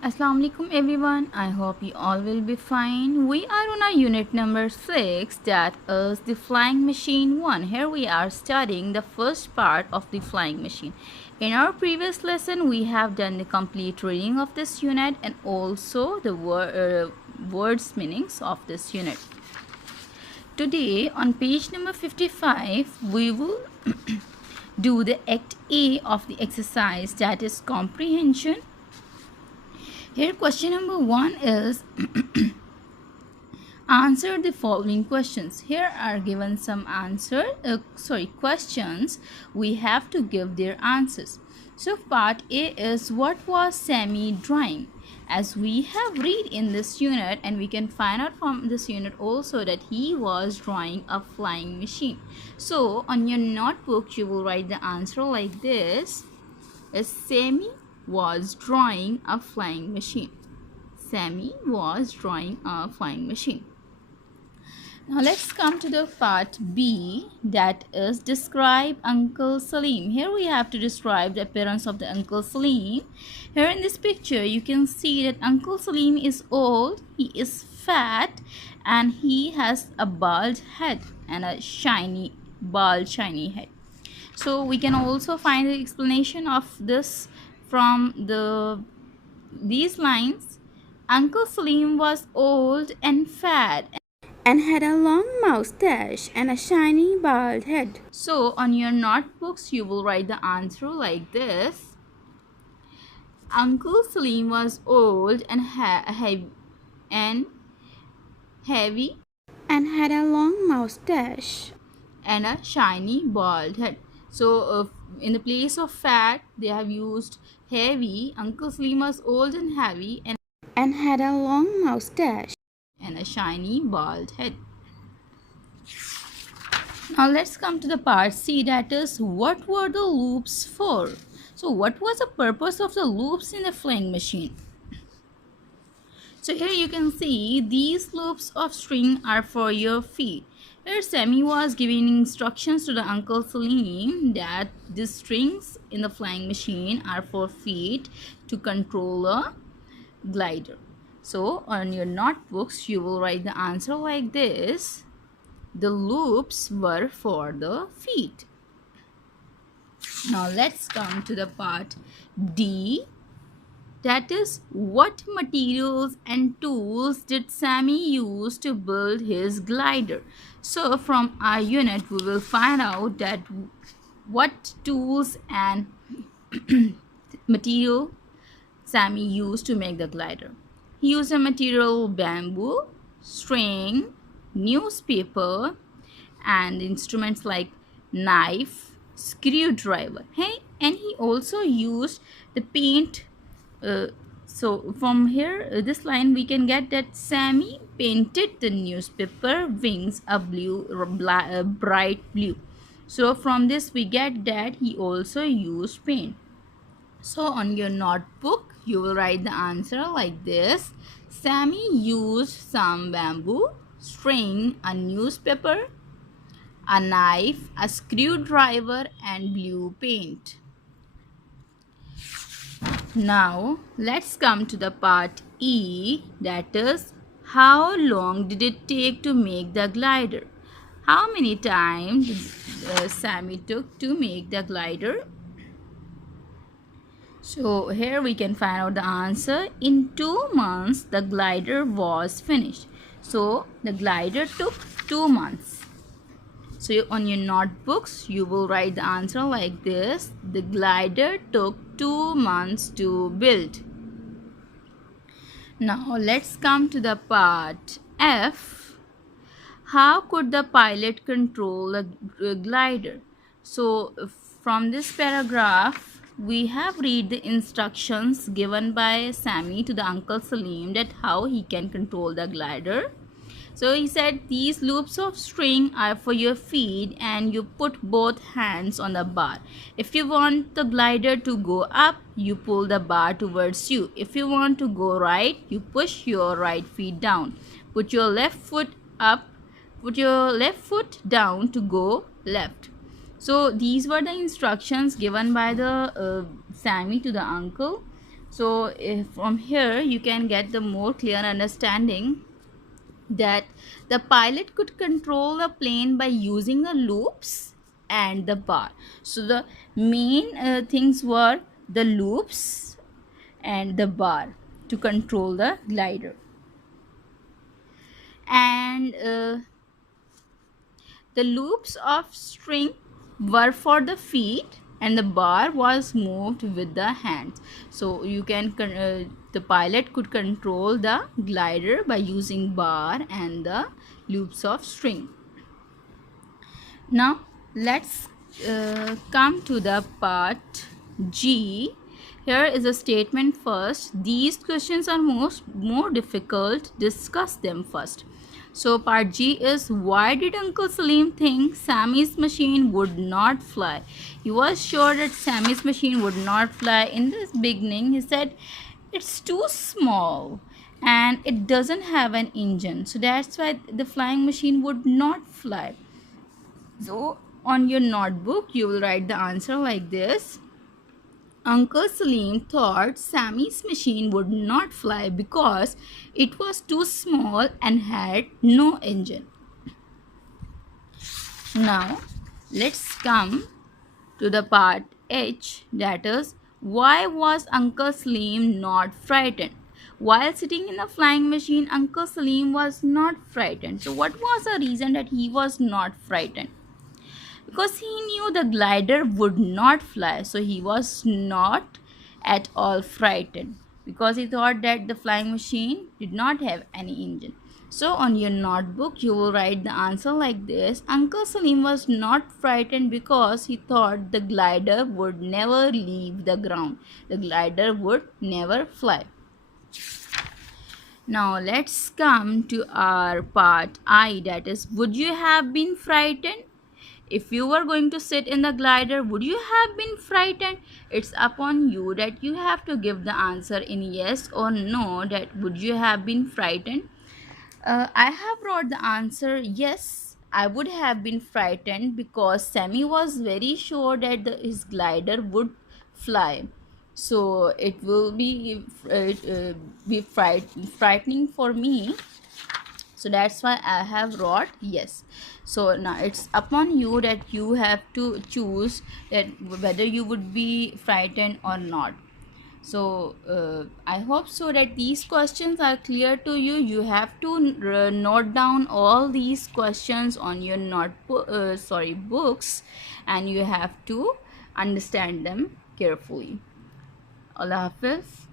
Assalamu alaikum everyone. I hope you all will be fine. We are on our unit number 6, that is the flying machine 1. Here we are studying the first part of the flying machine. In our previous lesson we have done the complete reading of this unit and also the words meanings of this unit. Today on page number 55 we will do the act A of the exercise, that is comprehension. Here question number 1 is answer the following questions. Here are given some questions. We have to give their answers. So part A is, what was Sammy drawing? As we have read in this unit, and we can find out from this unit also that he was drawing a flying machine. So on your notebook you will write the answer like this: is Sammy was drawing a flying machine. Sammy was drawing a flying machine. Now let's come to the part B, that is describe Uncle Salim. Here we have to describe the appearance of the Uncle Salim. Here in this picture you can see that Uncle Salim is old, he is fat, and he has a bald head and a shiny head. So we can also find the explanation of this from these lines. Uncle Salim was old and fat and had a long moustache and a shiny bald head. So on your notebooks you will write the answer like this: Uncle Salim was old and heavy and had a long moustache and a shiny bald head. So in the place of fat they have used heavy. Uncle Salim was old and heavy and had a long moustache and a shiny bald head. Now let's come to the part C, that is, what were the loops for? So what was the purpose of the loops in the flying machine? So here you can see these loops of string are for your feet. Here Sammy was giving instructions to the Uncle Salim that these strings in the flying machine are for feet to control a glider. So on your notebooks you will write the answer like this: the loops were for the feet. Now let's come to the part D, that is, what materials and tools did Sammy use to build his glider? So from our unit we will find out that what tools and material Sammy used to make the glider. He used a material bamboo, string, newspaper, and instruments like knife, screwdriver. Hey, and he also used the paint. So from here, this line we can get that Sammy painted the newspaper wings a bright blue. So from this we get that he also used paint. So on your notebook you will write the answer like this: Sammy used some bamboo, string, a newspaper, a knife, a screwdriver, and blue paint. Now let's come to the part E, that is, how long did it take to make the glider? How many times did Sammy took to make the glider? So here we can find out the answer. In 2 months the glider was finished. So the glider took 2 months. So on your notebooks you will write the answer like this: the glider took 2 months to build. Now let's come to the part F. How could the pilot control a glider? So from this paragraph we have read the instructions given by Sammy to the Uncle Salim that how he can control the glider. So he said these loops of string are for your feet and you put both hands on the bar. If you want the glider to go up, you pull the bar towards you. If you want to go right, you push your right feet down. Put your left foot up, put your left foot down to go left. So these were the instructions given by the Sammy to the uncle. So from here you can get the more clear understanding that the pilot could control the plane by using the loops and the bar. So the main things were the loops and the bar to control the glider. And the loops of string were for the feet and the bar was moved with the hands. So you can the pilot could control the glider by using bar and the loops of string. Now let's come to the part G. Here is a statement first. These questions are more difficult. Discuss them first. So part G is, why did Uncle Salim think Sammy's machine would not fly? He was sure that Sammy's machine would not fly. In this beginning, he said it's too small and it doesn't have an engine. So that's why the flying machine would not fly. So on your notebook, you will write the answer like this. Uncle Salim thought Sammy's machine would not fly because it was too small and had no engine. Now, let's come to the part H, that is, why was Uncle Salim not frightened? While sitting in the flying machine, Uncle Salim was not frightened. So, what was the reason that he was not frightened? Because he knew the glider would not fly, so he was not at all frightened because he thought that the flying machine did not have any engine. So on your notebook you will write the answer like this. Uncle Salim was not frightened because he thought the glider would never leave the ground. The glider would never fly. Now let's come to our part I, that is, would you have been frightened? If you were going to sit in the glider, would you have been frightened? It's upon you that you have to give the answer in yes or no, that would you have been frightened. I have wrote the answer yes, I would have been frightened because Sammy was very sure that his glider would fly. So it will be frightening for me. So that's why I have wrote yes. So now it's upon you that you have to choose that whether you would be frightened or not. So I hope so that these questions are clear to you. You have to note down all these questions on your books, and you have to understand them carefully. Allah Hafiz.